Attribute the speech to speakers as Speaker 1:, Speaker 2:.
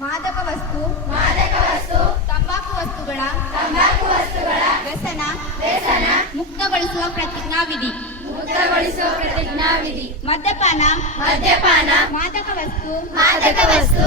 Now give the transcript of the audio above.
Speaker 1: ಮಾದಕ ವಸ್ತು
Speaker 2: ಮಾದಕ ವಸ್ತು
Speaker 1: ತಂಬಾಕು ವಸ್ತುಗಳ
Speaker 2: ತಂಬಾಕು ವಸ್ತುಗಳ
Speaker 1: ವ್ಯಸನ
Speaker 2: ವ್ಯಸನ
Speaker 1: ಮುಕ್ತಗೊಳಿಸುವ ಪ್ರತಿಜ್ಞಾವಿಧಿ
Speaker 2: ಮುಕ್ತಗೊಳಿಸುವ ಪ್ರತಿಜ್ಞಾವಿಧಿ
Speaker 1: ಮದ್ಯಪಾನ
Speaker 2: ಮದ್ಯಪಾನ
Speaker 1: ಮಾದಕ ವಸ್ತು
Speaker 2: ಮಾದಕ ವಸ್ತು